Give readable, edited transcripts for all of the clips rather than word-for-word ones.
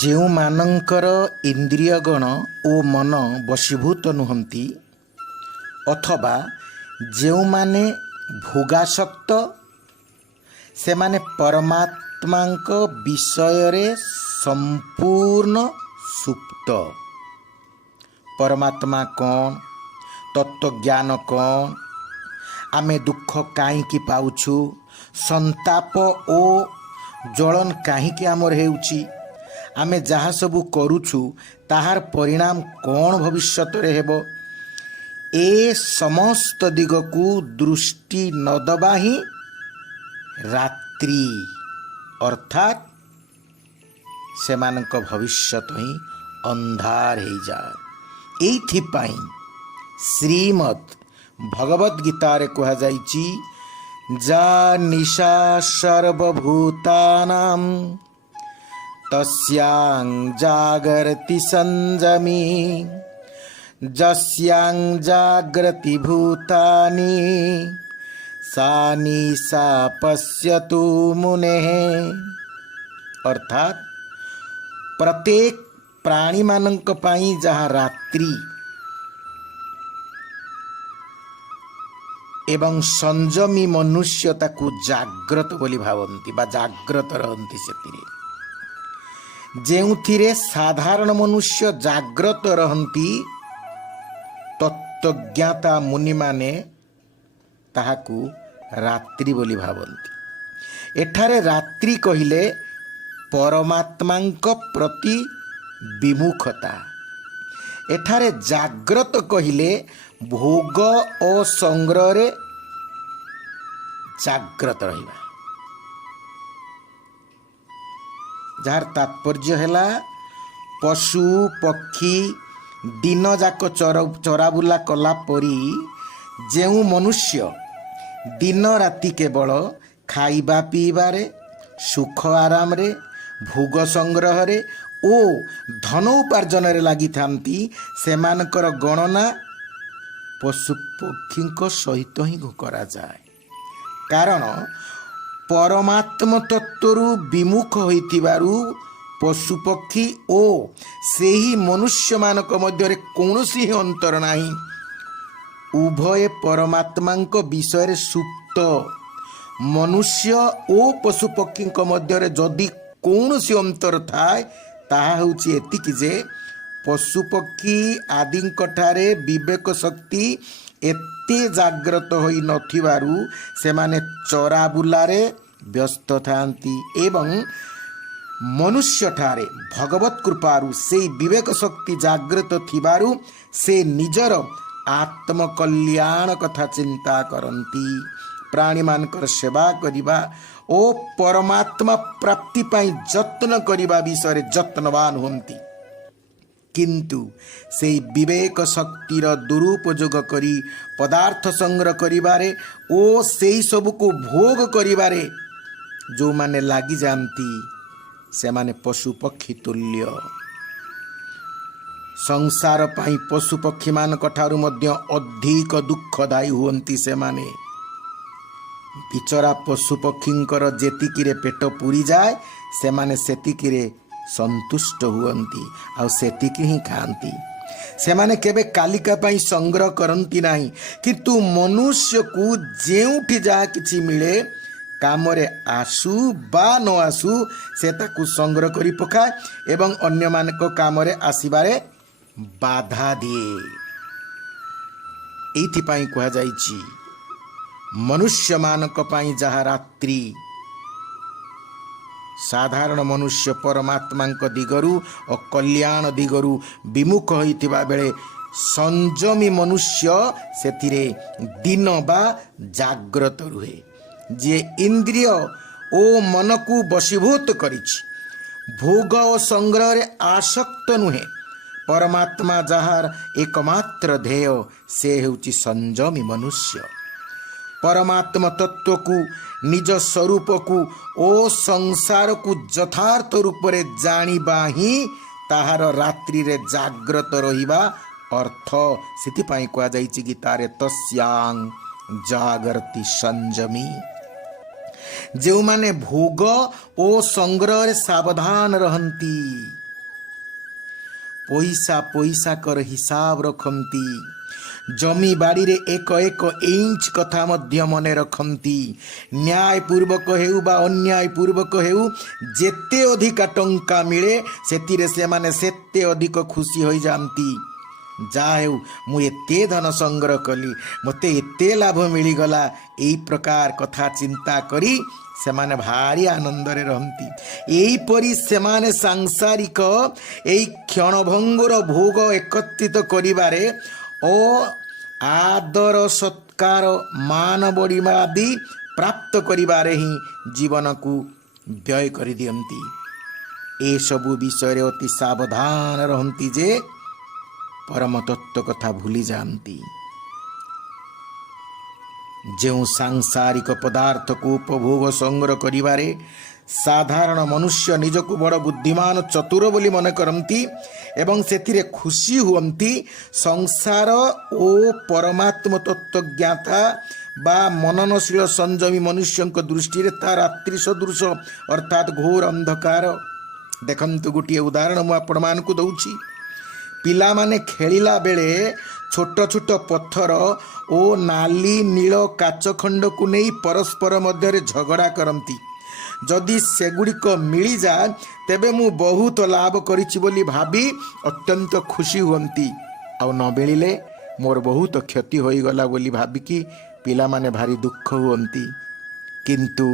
ଯେଉଁ ମାନଙ୍କର ଇନ୍ଦ୍ରିୟଗଣ ଓ ମନ ବଶୀଭୂତ ନୁହନ୍ତି ଅଥବା ଯେଉଁମାନେ ଭୋଗାସକ୍ତ ସେମାନେ ପରମାତ୍ମାଙ୍କ ବିଷୟରେ ସମ୍ପୂର୍ଣ୍ଣ ସୁପ୍ତ। ପରମାତ୍ମା କ'ଣ? ତତ୍ତ୍ୱଜ୍ଞାନ କ'ଣ? ଆମେ ଦୁଃଖ କାହିଁକି ପାଉଛୁ? ସନ୍ତାପ ଓ ଜ୍ୱଳନ କାହିଁକି ଆମର ହେଉଛି? ଆମେ ଯାହା ସବୁ କରୁଛୁ ତାହାର ପରିଣାମ କ'ଣ ଭବିଷ୍ୟତରେ ହେବ? ଏ ସମସ୍ତ ଦିଗକୁ ଦୃଷ୍ଟି ନ ଦେବା ହିଁ ରାତ୍ରି ଅର୍ଥାତ୍ ସେମାନଙ୍କ ଭବିଷ୍ୟତ ହିଁ ଅନ୍ଧାର ହେଇଯାଏ। ଏଇଥିପାଇଁ ଶ୍ରୀମଦ୍ ଭଗବଦ୍ ଗୀତାରେ କୁହାଯାଇଛି ଯା ନିଶା ସର୍ବଭୂତାନାଂ ତସ୍ୟାଂ ଜାଗରତି ସଂଯମୀ ଯସ୍ୟାଂ ଜାଗ୍ରତି ଭୂତାନି ସା ନିଶା ପଶ୍ୟତୁ ମୁନେଃ। ଅର୍ଥାତ୍ ପ୍ରତ୍ୟେକ ପ୍ରାଣୀମାନଙ୍କ ପାଇଁ ଯାହା ରାତ୍ରି ଏବଂ ସଂଯମୀ ମନୁଷ୍ୟ ତାକୁ ଜାଗ୍ରତ ବୋଲି ଭାବନ୍ତି ବା ଜାଗ୍ରତ ରହନ୍ତି। ସେଥିରେ ଯେଉଁଥିରେ ସାଧାରଣ ମନୁଷ୍ୟ ଜାଗ୍ରତ ରହନ୍ତି ତତ୍ତ୍ୱଜ୍ଞାତା ମୁନିମାନେ ତାହାକୁ ରାତ୍ରି ବୋଲି ଭାବନ୍ତି। ଏଠାରେ ରାତ୍ରି କହିଲେ ପରମାତ୍ମାଙ୍କ ପ୍ରତି ବିମୁଖତା। ଏଠାରେ ଜାଗ୍ରତ କହିଲେ ଭୋଗ ଓ ସଂଗ୍ରହରେ ଜାଗ୍ରତ ରହିବା। ଯାହାର ତାତ୍ପର୍ଯ୍ୟ ହେଲା ପଶୁ ପକ୍ଷୀ ଦିନ ଯାକ ଚରାବୁଲା କଲା ପରି ଯେଉଁ ମନୁଷ୍ୟ ଦିନ ରାତି କେବଳ ଖାଇବା ପିଇବାରେ ସୁଖ ଆରାମରେ ଭୋଗ ସଂଗ୍ରହରେ ଓ ଧନ ଉପାର୍ଜନରେ ଲାଗିଥାନ୍ତି ସେମାନଙ୍କର ଗଣନା ପଶୁପକ୍ଷୀଙ୍କ ସହିତ ହିଁ କରାଯାଏ। କାରଣ ପରମାତ୍ମ ତତ୍ତ୍ୱରୁ ବିମୁଖ ହୋଇଥିବାରୁ ପଶୁପକ୍ଷୀ ଓ ସେହି ମନୁଷ୍ୟମାନଙ୍କ ମଧ୍ୟରେ କୌଣସି ଅନ୍ତର ନାହିଁ। ଉଭୟ ପରମାତ୍ମାଙ୍କ ବିଷୟରେ ସୁପ୍ତ। ମନୁଷ୍ୟ ଓ ପଶୁପକ୍ଷୀଙ୍କ ମଧ୍ୟରେ ଯଦି କୌଣସି ଅନ୍ତର ଥାଏ ତାହା ହେଉଛି ଏତିକି ଯେ ପଶୁପକ୍ଷୀ ଆଦିଙ୍କଠାରେ ବିବେକ ଶକ୍ତି ଏତେ ଜାଗ୍ରତ ହୋଇ ନଥିବାରୁ ସେମାନେ ଚରାବୁଲାରେ ବ୍ୟସ୍ତ ଥାନ୍ତି ଏବଂ ମନୁଷ୍ୟଠାରେ ଭଗବତ୍ କୃପାରୁ ସେହି ବିବେକ ଶକ୍ତି ଜାଗ୍ରତ ଥିବାରୁ ସେ ନିଜର ଆତ୍ମକଲ୍ୟାଣ କଥା ଚିନ୍ତା କରନ୍ତି। ପ୍ରାଣୀମାନଙ୍କର ସେବା କରିବା ଓ ପରମାତ୍ମା ପ୍ରାପ୍ତି ପାଇଁ ଯତ୍ନ କରିବା ବିଷୟରେ ଯତ୍ନବାନ ହୁଅନ୍ତି। କିନ୍ତୁ ସେହି ବିବେକ ଶକ୍ତିର ଦୁରୁପଯୋଗ କରି ପଦାର୍ଥ ସଂଗ୍ରହ କରିବାରେ ଓ ସେହି ସବୁକୁ ଭୋଗ କରିବାରେ ଯେଉଁମାନେ ଲାଗିଯାଆନ୍ତି ସେମାନେ ପଶୁପକ୍ଷୀ ତୁଲ୍ୟ। ସଂସାର ପାଇଁ ପଶୁପକ୍ଷୀମାନଙ୍କ ଠାରୁ ମଧ୍ୟ ଅଧିକ ଦୁଃଖଦାୟୀ ହୁଅନ୍ତି ସେମାନେ। ବିଚରା ପଶୁପକ୍ଷୀଙ୍କର ଯେତିକିରେ ପେଟ ପୁରିଯାଏ ସେମାନେ ସେତିକିରେ ସନ୍ତୁଷ୍ଟ ହୁଅନ୍ତି ଆଉ ସେତିକି ହିଁ ଖାଆନ୍ତି। ସେମାନେ କେବେ କାଲିକା ପାଇଁ ସଂଗ୍ରହ କରନ୍ତି ନାହିଁ। କିନ୍ତୁ ମନୁଷ୍ୟକୁ ଯେଉଁଠି ଯାହା କିଛି ମିଳେ କାମରେ ଆସୁ ବା ନ ଆସୁ ସେ ତାକୁ ସଂଗ୍ରହ କରି ପକାଏ ଏବଂ ଅନ୍ୟମାନଙ୍କ କାମରେ ଆସିବାରେ ବାଧା ଦିଏ। ଏଇଥିପାଇଁ କୁହାଯାଇଛି ମନୁଷ୍ୟମାନଙ୍କ ପାଇଁ ଯାହା ରାତ୍ରି ସାଧାରଣ ମନୁଷ୍ୟ ପରମାତ୍ମାଙ୍କ ଦିଗରୁ ଓ କଲ୍ୟାଣ ଦିଗରୁ ବିମୁଖ ହୋଇଥିବା ବେଳେ ସଂଯମୀ ମନୁଷ୍ୟ ସେଥିରେ ଦିନ ବା ଜାଗ୍ରତ ରୁହେ। ଯିଏ ଇନ୍ଦ୍ରିୟ ଓ ମନକୁ ବଶୀଭୂତ କରିଛି ଭୋଗ ଓ ସଂଗ୍ରହରେ ଆସକ୍ତ ନୁହେଁ। ପରମାତ୍ମା ଯାହାର ଏକମାତ୍ର ଧ୍ୟେୟ ସେ ହେଉଛି ସଂଯମୀ ମନୁଷ୍ୟ। ପରମାତ୍ମା ତତ୍ତ୍ୱକୁ ନିଜ ସ୍ୱରୂପକୁ ଓ ସଂସାରକୁ ଯଥାର୍ଥ ରୂପରେ ଜାଣିବା ହିଁ ତାହାର ରାତ୍ରିରେ ଜାଗ୍ରତ ରହିବା ଅର୍ଥ। ସେଥିପାଇଁ କୁହାଯାଇଛି ଗୀତାରେ ତସ୍ୟାଂ ଜାଗରତି ସଂଯମୀ। ଯେଉଁମାନେ ଭୋଗ ଓ ସଂଗ୍ରହରେ ସାବଧାନ ରହନ୍ତି ପଇସା ପଇସାକର ହିସାବ ରଖନ୍ତି। ଜମି ବାଡ଼ିରେ ଏକ ଏକ ଇଞ୍ଚ କଥା ମଧ୍ୟ ମନେ ରଖନ୍ତି। ନ୍ୟାୟ ପୂର୍ବକ ହେଉ ବା ଅନ୍ୟାୟ ପୂର୍ବକ ହେଉ, ଯେତେ ଅଧିକା ଟଙ୍କା ମିଳେ ସେଥିରେ ସେମାନେ ସେତେ ଅଧିକ ଖୁସି ହୋଇଯାଆନ୍ତି। ଯାହା ହେଉ, ମୁଁ ଏତେ ଧନ ସଂଗ୍ରହ କଲି, ମୋତେ ଏତେ ଲାଭ ମିଳିଗଲା, ଏଇ ପ୍ରକାର କଥା ଚିନ୍ତା କରି ସେମାନେ ଭାରି ଆନନ୍ଦରେ ରହନ୍ତି। ଏହିପରି ସେମାନେ ସାଂସାରିକ ଏଇ କ୍ଷଣଭଙ୍ଗୁର ଭୋଗ ଏକତ୍ରିତ କରିବାରେ ଓ ଆଦର ସତ୍କାର ମାନ ବଢ଼ିବା ଆଦି ପ୍ରାପ୍ତ କରିବାରେ ହିଁ ଜୀବନକୁ ବ୍ୟୟ କରିଦିଅନ୍ତି। ଏସବୁ ବିଷୟରେ ଅତି ସାବଧାନ ରହନ୍ତି ଯେ ପରମ ତତ୍ତ୍ୱ କଥା ଭୁଲି ଯାଆନ୍ତି। ଯେଉଁ ସାଂସାରିକ ପଦାର୍ଥକୁ ଉପଭୋଗ ସଂଗ୍ରହ କରିବାରେ ସାଧାରଣ ମନୁଷ୍ୟ ନିଜକୁ ବଡ଼ ବୁଦ୍ଧିମାନ ଚତୁର ବୋଲି ମନେ କରନ୍ତି ଏବଂ ସେଥିରେ ଖୁସି ହୁଅନ୍ତି, ସଂସାର ଓ ପରମାତ୍ମ ତତ୍ତ୍ୱଜ୍ଞାତା ବା ମନନଶୀଳ ସଂଯମୀ ମନୁଷ୍ୟଙ୍କ ଦୃଷ୍ଟିରେ ତା ରାତ୍ରି ସଦୃଶ, ଅର୍ଥାତ୍ ଘୋର ଅନ୍ଧକାର। ଦେଖନ୍ତୁ, ଗୋଟିଏ ଉଦାହରଣ ମୁଁ ଆପଣମାନଙ୍କୁ ଦେଉଛି। ପିଲାମାନେ ଖେଳିଲା ବେଳେ ଛୋଟ ଛୋଟ ପଥର ଓ ନାଲି ନୀଳ କାଚ ଖଣ୍ଡକୁ ନେଇ ପରସ୍ପର ମଧ୍ୟରେ ଝଗଡ଼ା କରନ୍ତି। ଯଦି ସେଗୁଡ଼ିକ ମିଳିଯାଏ ତେବେ ମୁଁ ବହୁତ ଲାଭ କରିଛି ବୋଲି ଭାବି ଅତ୍ୟନ୍ତ ଖୁସି ହୁଅନ୍ତି, ଆଉ ନ ମିଳିଲେ ମୋର ବହୁତ କ୍ଷତି ହୋଇଗଲା ବୋଲି ଭାବିକି ପିଲାମାନେ ଭାରି ଦୁଃଖ ହୁଅନ୍ତି। କିନ୍ତୁ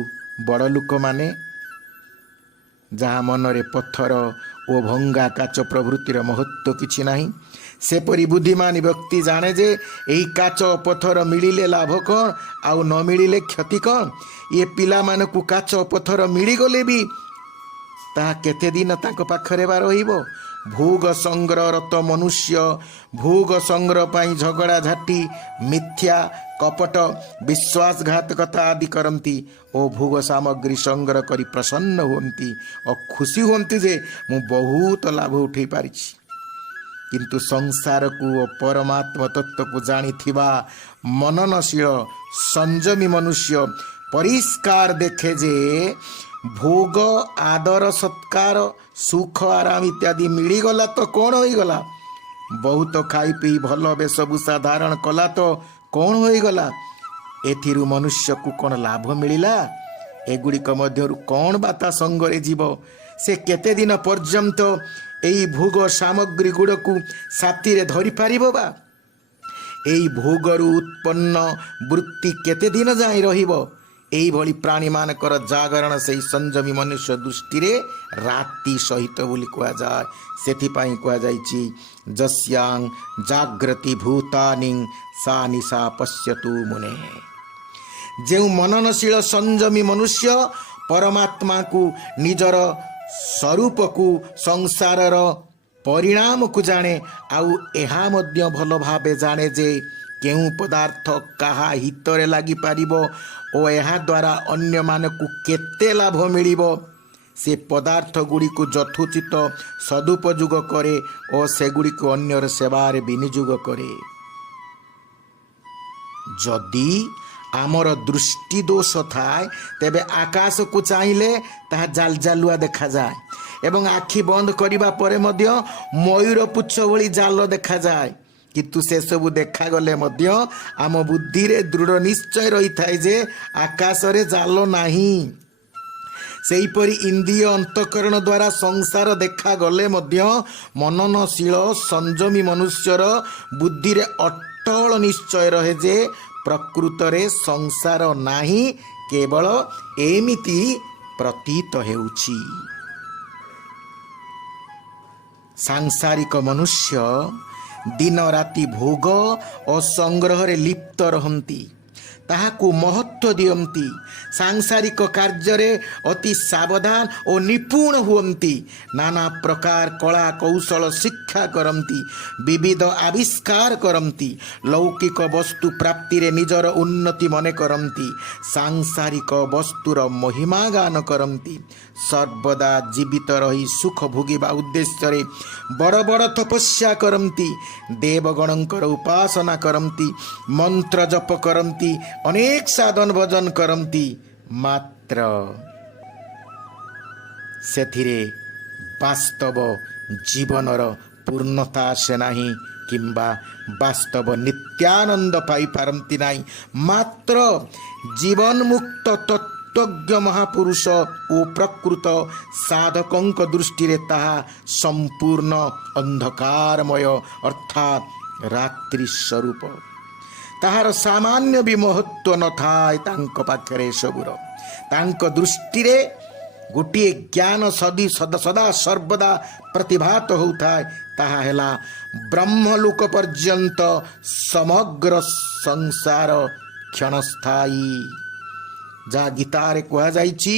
ବଡ଼ ଲୋକମାନେ, ଯାହା ମନରେ ପଥର ଓ ଭଙ୍ଗା କାଚ ପ୍ରଭୃତିର ମହତ୍ଵ କିଛି ନାହିଁ, ସେପରି ବୁଦ୍ଧିମାନ ବ୍ୟକ୍ତି ଜାଣେ ଯେ ଏହି କାଚ ପଥର ମିଳିଲେ ଲାଭ କ'ଣ ଆଉ ନ ମିଳିଲେ କ୍ଷତି କ'ଣ। ଇଏ ପିଲାମାନଙ୍କୁ କାଚ ପଥର ମିଳିଗଲେ ବି ତାହା କେତେ ଦିନ ତାଙ୍କ ପାଖରେ ବା ରହିବ। ଭୋଗ ସଂଗ୍ରହରତ ମନୁଷ୍ୟ ଭୋଗ ସଂଗ୍ରହ ପାଇଁ ଝଗଡ଼ା ଝାଟି, ମିଥ୍ୟା କପଟ, ବିଶ୍ୱାସଘାତକତା ଆଦି କରନ୍ତି ଓ ଭୋଗ ସାମଗ୍ରୀ ସଂଗ୍ରହ କରି ପ୍ରସନ୍ନ ହୁଅନ୍ତି ଓ ଖୁସି ହୁଅନ୍ତି ଯେ ମୁଁ ବହୁତ ଲାଭ ଉଠାଇ ପାରିଛି। କିନ୍ତୁ ସଂସାରକୁ ଓ ପରମାତ୍ମ ତତ୍ତ୍ୱକୁ ଜାଣିଥିବା ମନନଶୀଳ ସଂଯମୀ ମନୁଷ୍ୟ ପରିଷ୍କାର ଦେଖେ ଯେ ଭୋଗ, ଆଦର, ସତ୍କାର, ସୁଖ, ଆରାମ ଇତ୍ୟାଦି ମିଳିଗଲା ତ କ'ଣ ହୋଇଗଲା? ବହୁତ ଖାଇ ପିଇ ଭଲ ବେଶଭୂଷା ଧାରଣ କଲା ତ କ'ଣ ହୋଇଗଲା? ଏଥିରୁ ମନୁଷ୍ୟକୁ କ'ଣ ଲାଭ ମିଳିଲା? ଏଗୁଡ଼ିକ ମଧ୍ୟରୁ କ'ଣ ବା ତା ସଙ୍ଗରେ ଯିବ? ସେ କେତେ ଦିନ ପର୍ଯ୍ୟନ୍ତ ଏଇ ଭୋଗ ସାମଗ୍ରୀ ଗୁଡ଼ିକୁ ସାଥିରେ ଧରିପାରିବ ବା? ଏଇ ଭୋଗରୁ ଉତ୍ପନ୍ନ ବୃତ୍ତି କେତେ ଦିନ ଯାଏ ରହିବ? ଏଇଭଳି ପ୍ରାଣୀମାନଙ୍କର ଜାଗରଣ ସେହି ସଂଯମୀ ମନୁଷ୍ୟ ଦୃଷ୍ଟିରେ ରାତି ସହିତ ବୋଲି କୁହାଯାଏ। ସେଥିପାଇଁ କୁହାଯାଇଛି ଯସ୍ୟାଂ ଜାଗ୍ରତି ଭୂତାନି ସା ନିଶା ପଶ୍ୟତୁ ମୁନେ। ଯେଉଁ ମନନଶୀଳ ସଂଯମୀ ମନୁଷ୍ୟ ପରମାତ୍ମାକୁ, ନିଜର ସ୍ୱରୂପକୁ, ସଂସାରର ପରିଣାମକୁ ଜାଣେ, ଆଉ ଏହା ମଧ୍ୟ ଭଲ ଭାବେ ଜାଣେ ଯେ କେଉଁ ପଦାର୍ଥ କାହା ହିତରେ ଲାଗିପାରିବ ଓ ଏହାଦ୍ୱାରା ଅନ୍ୟମାନଙ୍କୁ କେତେ ଲାଭ ମିଳିବ, ସେ ପଦାର୍ଥ ଗୁଡ଼ିକୁ ଯଥୋଚିତ ସଦୁପଯୋଗ କରେ ଓ ସେଗୁଡ଼ିକୁ ଅନ୍ୟର ସେବାରେ ବିନିଯୋଗ କରେ। ଯଦି ଆମର ଦୃଷ୍ଟି ଦୋଷ ଥାଏ ତେବେ ଆକାଶକୁ ଚାହିଁଲେ ତାହା ଜାଲଜାଲୁଆ ଦେଖାଯାଏ ଏବଂ ଆଖି ବନ୍ଦ କରିବା ପରେ ମଧ୍ୟ ମୟୂର ପୁଚ୍ଛ ଭଳି ଜାଲ ଦେଖାଯାଏ। କିନ୍ତୁ ସେସବୁ ଦେଖାଗଲେ ମଧ୍ୟ ଆମ ବୁଦ୍ଧିରେ ଦୃଢ଼ ନିଶ୍ଚୟ ରହିଥାଏ ଯେ ଆକାଶରେ ଜାଲ ନାହିଁ। ସେହିପରି ଇନ୍ଦ୍ରିୟ ଅନ୍ତଃକରଣ ଦ୍ୱାରା ସଂସାର ଦେଖାଗଲେ ମଧ୍ୟ ମନନଶୀଳ ସଂଯମୀ ମନୁଷ୍ୟର ବୁଦ୍ଧିରେ ଅଟଳ ନିଶ୍ଚୟ ରହେ ଯେ ପ୍ରକୃତରେ ସଂସାର ନାହିଁ, କେବଳ ଏମିତି ପ୍ରତୀତ ହେଉଛି। ସାଂସାରିକ ମନୁଷ୍ୟ ଦିନ ରାତି ଭୋଗ ଓ ସଂଗ୍ରହରେ ଲିପ୍ତ ରହନ୍ତି, ତାହାକୁ ମହତ୍ଵ ଦିଅନ୍ତି, ସାଂସାରିକ କାର୍ଯ୍ୟରେ ଅତି ସାବଧାନ ଓ ନିପୁଣ ହୁଅନ୍ତି, ନାନା ପ୍ରକାର କଳା କୌଶଳ ଶିକ୍ଷା କରନ୍ତି, ବିବିଧ ଆବିଷ୍କାର କରନ୍ତି, ଲୌକିକ ବସ୍ତୁ ପ୍ରାପ୍ତିରେ ନିଜର ଉନ୍ନତି ମନେ କରନ୍ତି, ସାଂସାରିକ ବସ୍ତୁର ମହିମା ଗାନ କରନ୍ତି, ସର୍ବଦା ଜୀବିତ ରହି ସୁଖ ଭୋଗିବା ଉଦ୍ଦେଶ୍ୟରେ ବଡ଼ ବଡ଼ ତପସ୍ୟା କରନ୍ତି, ଦେବଗଣଙ୍କର ଉପାସନା କରନ୍ତି, ମନ୍ତ୍ର ଜପ କରନ୍ତି, ଅନେକ ସାଧନ ଭଜନ କରନ୍ତି, ମାତ୍ର ସେଥିରେ ବାସ୍ତବ ଜୀବନର ପୂର୍ଣ୍ଣତା ଆସେ ନାହିଁ କିମ୍ବା ବାସ୍ତବ ନିତ୍ୟାନନ୍ଦ ପାଇପାରନ୍ତି ନାହିଁ। ମାତ୍ର ଜୀବନ ମୁକ୍ତ ତତ୍ତ୍ୱଜ୍ଞ ମହାପୁରୁଷ ଓ ପ୍ରକୃତ ସାଧକଙ୍କ ଦୃଷ୍ଟିରେ ତାହା ସମ୍ପୂର୍ଣ୍ଣ ଅନ୍ଧକାରମୟ ଅର୍ଥାତ୍ ରାତ୍ରି ସ୍ୱରୂପ। ତାହାର ସାମାନ୍ୟ ବି ମହତ୍ଵ ନଥାଏ ତାଙ୍କ ପାଖରେ। ଏସବୁର ତାଙ୍କ ଦୃଷ୍ଟିରେ ଗୋଟିଏ ଜ୍ଞାନ ସଦା ସର୍ବଦା ପ୍ରତିଭାତ ହେଉଥାଏ, ତାହା ହେଲା ବ୍ରହ୍ମଲୋକ ପର୍ଯ୍ୟନ୍ତ ସମଗ୍ର ସଂସାର କ୍ଷଣସ୍ଥାୟୀ। ଯାହା ଗୀତାରେ କୁହାଯାଇଛି,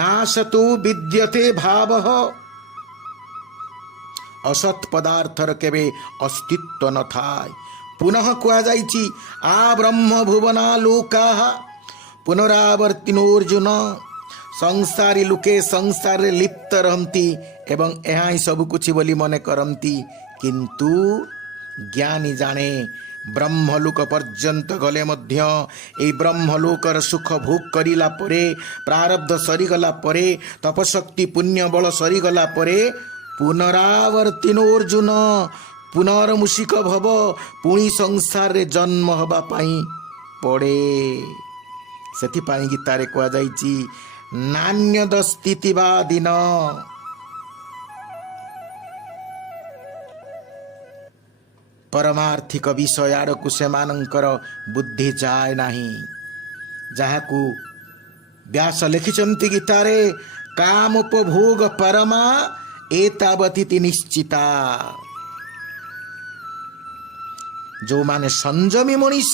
ନାଶତୁ ବିଦ୍ୟତେ ଭାବଃ, ଅସତ୍ ପଦାର୍ଥର କେବେ ଅସ୍ତିତ୍ୱ ନଥାଏ। ପୁନଃ କୁହାଯାଇଛି, ଆ ବ୍ରହ୍ମ ଭୁବନା ଲୋକାଃ ପୁନରାବର୍ତ୍ତିନୋର୍ଜୁନ। ସଂସାରୀ ଲୋକେ ସଂସାରରେ ଲିପ୍ତ ରହନ୍ତି ଏବଂ ଏହା ହିଁ ସବୁ କିଛି ବୋଲି ମନେ କରନ୍ତି, କିନ୍ତୁ ଜ୍ଞାନୀ ଜାଣେ ବ୍ରହ୍ମଲୋକ ପର୍ଯ୍ୟନ୍ତ ଗଲେ ମଧ୍ୟ ଏହି ବ୍ରହ୍ମଲୋକର ସୁଖ ଭୋଗ କରିଲା ପରେ, ପ୍ରାରବ୍ଧ ସରିଗଲା ପରେ, ତପଶକ୍ତି ପୁଣ୍ୟ ବଳ ସରିଗଲା ପରେ ପୁନରାବର୍ତ୍ତିନୋ ଅର୍ଜୁନ, ପୁନର୍ମୂଷିକ ଭବ, ପୁଣି ସଂସାରରେ ଜନ୍ମ ହେବା ପାଇଁ ପଡ଼େ। ସେଥିପାଇଁ ଗୀତାରେ କୁହାଯାଇଛି, ନାନ୍ୟଦସ୍ତିତିବାଦିନ। ପରମାର୍ଥିକ ବିଷୟ ଆଡ଼କୁ ସେମାନଙ୍କର ବୁଦ୍ଧି ଯାଏ ନାହିଁ। ଯାହାକୁ ବ୍ୟାସ ଲେଖିଛନ୍ତି ଗୀତାରେ, କାମୋପଭୋଗ ପରମା ଏତାବତୀତି ନିଶ୍ଚିତା। ଯେଉଁମାନେ ସଂଯମୀ ମଣିଷ,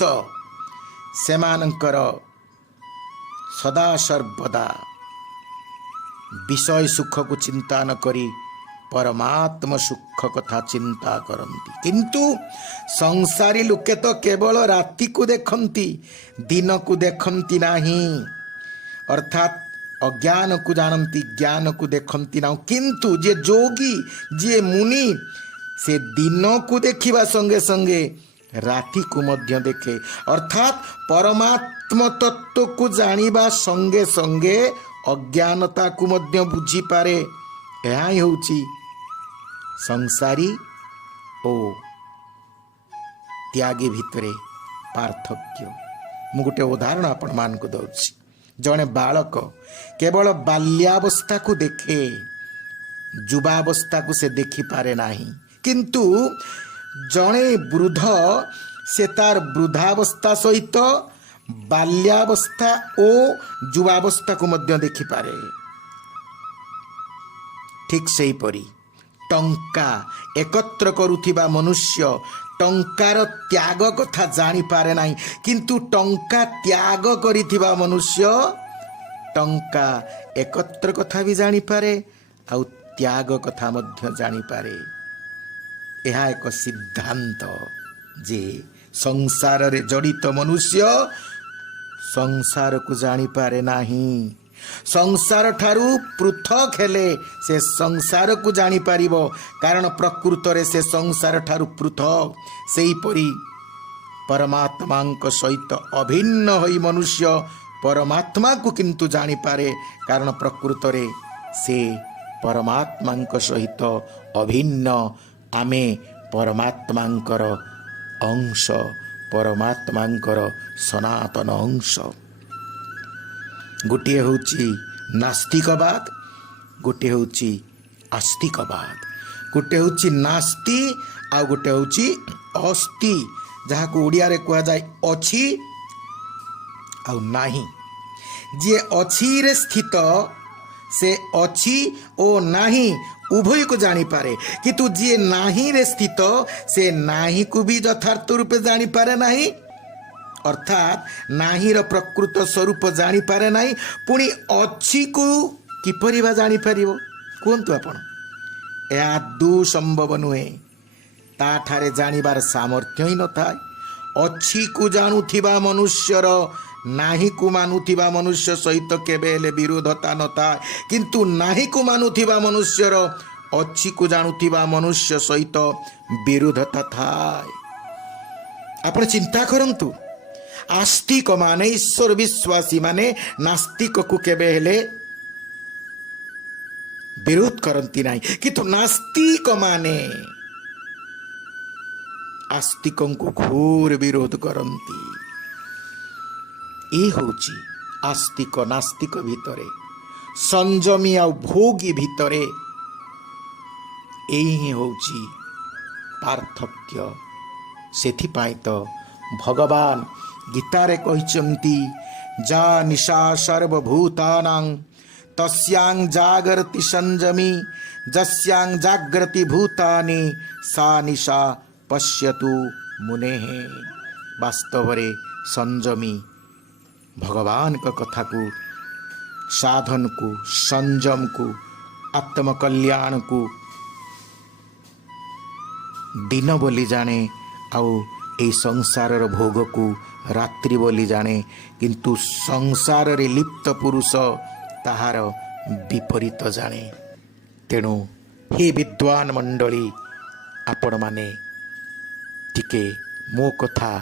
ସେମାନଙ୍କର ସଦା ସର୍ବଦା ବିଷୟ ସୁଖକୁ ଚିନ୍ତା ନ କରି ପରମାତ୍ମ ସୁଖ କଥା ଚିନ୍ତା କରନ୍ତି। କିନ୍ତୁ ସଂସାରୀ ଲୋକେ ତ କେବଳ ରାତିକୁ ଦେଖନ୍ତି, ଦିନକୁ ଦେଖନ୍ତି ନାହିଁ। ଅର୍ଥାତ୍ ଅଜ୍ଞାନକୁ ଜାଣନ୍ତି, ଜ୍ଞାନକୁ ଦେଖନ୍ତି ନାହିଁ। କିନ୍ତୁ ଯିଏ ଯୋଗୀ, ଯିଏ ମୁନି, ସେ ଦିନକୁ ଦେଖିବା ସଙ୍ଗେ ସଙ୍ଗେ ରାତିକୁ ମଧ୍ୟ ଦେଖେ। ଅର୍ଥାତ୍ ପରମାତ୍ମ ତତ୍ତ୍ୱକୁ ଜାଣିବା ସଙ୍ଗେ ସଙ୍ଗେ ଅଜ୍ଞାନତାକୁ ମଧ୍ୟ ବୁଝିପାରେ। ଏହା ହିଁ ହେଉଛି ସଂସାରୀ ଓ ତ୍ୟାଗୀ ଭିତରେ ପାର୍ଥକ୍ୟ। ମୁଁ ଗୋଟେ ଉଦାହରଣ ଆପଣମାନଙ୍କୁ ଦେଉଛି। ଜଣେ ବାଳକ କେବଳ ବାଲ୍ୟାବସ୍ଥାକୁ ଦେଖେ, ଯୁବାବସ୍ଥାକୁ ସେ ଦେଖିପାରେ ନାହିଁ। କିନ୍ତୁ ଜଣେ ବୃଦ୍ଧ, ସେ ତାର ବୃଦ୍ଧାବସ୍ଥା ସହିତ ବାଲ୍ୟାବସ୍ଥା ଓ ଯୁବାବସ୍ଥାକୁ ମଧ୍ୟ ଦେଖିପାରେ। ଠିକ୍ ସେହିପରି ଟଙ୍କା ଏକତ୍ର କରୁଥିବା ମନୁଷ୍ୟ ଟଙ୍କାର ତ୍ୟାଗ କଥା ଜାଣିପାରେ ନାହିଁ, କିନ୍ତୁ ଟଙ୍କା ତ୍ୟାଗ କରିଥିବା ମନୁଷ୍ୟ ଟଙ୍କା ଏକତ୍ର କଥା ବି ଜାଣିପାରେ ଆଉ ତ୍ୟାଗ କଥା ମଧ୍ୟ ଜାଣିପାରେ। ଏହା ଏକ ସିଦ୍ଧାନ୍ତ ଯେ ସଂସାରରେ ଜଡ଼ିତ ମନୁଷ୍ୟ ସଂସାରକୁ ଜାଣିପାରେ ନାହିଁ। ସଂସାର ଠାରୁ ପୃଥକ ହେଲେ ସେ ସଂସାରକୁ ଜାଣିପାରିବ, କାରଣ ପ୍ରକୃତରେ ସେ ସଂସାର ଠାରୁ ପୃଥକ। ସେହିପରି ପରମାତ୍ମାଙ୍କ ସହିତ ଅଭିନ୍ନ ହୋଇ ମନୁଷ୍ୟ ପରମାତ୍ମାକୁ କିନ୍ତୁ ଜାଣିପାରେ, କାରଣ ପ୍ରକୃତରେ ସେ ପରମାତ୍ମାଙ୍କ ସହିତ ଅଭିନ୍ନ। ଆମେ ପରମାତ୍ମାଙ୍କର ଅଂଶ, ପରମାତ୍ମାଙ୍କର ସନାତନ ଅଂଶ। ଗୋଟିଏ ହେଉଛି ନାସ୍ତିକବାଦ, ଗୋଟିଏ ହେଉଛି ଆସ୍ତିକବାଦ। ଗୋଟିଏ ହେଉଛି ନାସ୍ତି ଆଉ ଗୋଟିଏ ହେଉଛି ଅସ୍ତି, ଯାହାକୁ ଓଡ଼ିଆରେ କୁହାଯାଏ ଅଛି ଆଉ ନାହିଁ। ଯିଏ ଅଛିରେ ସ୍ଥିତ ସେ ଅଛି ଓ ନାହିଁ ଉଭୟକୁ ଜାଣିପାରେ, କିନ୍ତୁ ଯିଏ ନାହିଁରେ ସ୍ଥିତ ସେ ନାହିଁକୁ ବି ଯଥାର୍ଥ ରୂପେ ଜାଣିପାରେ ନାହିଁ। ଅର୍ଥାତ୍ ନାହିଁର ପ୍ରକୃତ ସ୍ୱରୂପ ଜାଣିପାରେ ନାହିଁ। ପୁଣି ଅଛିକୁ କିପରି ବା ଜାଣିପାରିବ କୁହନ୍ତୁ ଆପଣ? ଏହା ଆଦୌ ସମ୍ଭବ ନୁହେଁ। ତାଠାରେ ଜାଣିବାର ସାମର୍ଥ୍ୟ ହିଁ ନଥାଏ। ଅଛିକୁ ଜାଣୁଥିବା ମନୁଷ୍ୟର ନାହିଁକୁ ମାନୁଥିବା ମନୁଷ୍ୟ ସହିତ କେବେ ହେଲେ ବିରୋଧତା ନଥାଏ, କିନ୍ତୁ ନାହିଁକୁ ମାନୁଥିବା ମନୁଷ୍ୟର ଅଛିକୁ ଜାଣୁଥିବା ମନୁଷ୍ୟ ସହିତ ବିରୋଧତା ଥାଏ। ଆପଣ ଚିନ୍ତା କରନ୍ତୁ, ଆସ୍ତିକ ମାନେ, ଈଶ୍ୱର ବିଶ୍ୱାସୀ ମାନେ ନାସ୍ତିକକୁ କେବେ ହେଲେ विरोध करती नहीं, किंतु नास्तिक माने आस्तिक को घोर विरोध करती। ये होची आस्तिक नास्तिक भितरे, संयमी आ भोगी भितरे यही होची पार्थक्य। सेथिपाई तो भगवान गीतारे कहिचंती, जा निशा सर्वभूतानां तस्यां जागरति संयमी, जस्यां जागृति भूतानि सा निशा पश्यतु मुनेः। वास्तव रे संयमी भगवान का कथा को, साधन को, संयम को, आत्मकल्याण को दिन बोली जाने, आउ ए संसार भोग को रात्रि बोली जाने। किंतु संसार रे लिप्त पुरुष ताहार विपरीत जाने। तेणु हे विद्वान मंडली, आपण माने टिके मो कथा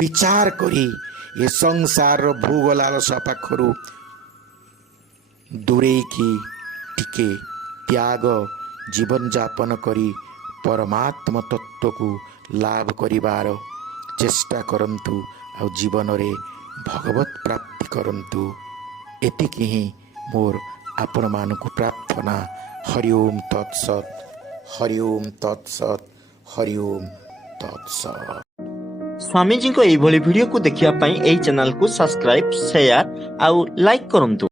विचार करी ये संसार भोग लालसा पाखरु दूरे की टिके त्याग जीवन यापन करी परमात्म तत्व को लाभ करिवार चेष्टा करंतु, आ जीवन रे भगवत प्राप्ति करंतु। एतिकी ही मोर आपण मानकु प्रार्थना। हरि ओम तत्सत, हरि ओम तत्सत, हरि ओम तत्सत। स्वामीजी को एभली वीडियो को देखिया पई एई चैनल को सब्सक्राइब, शेयर आउ लाइक करंतु।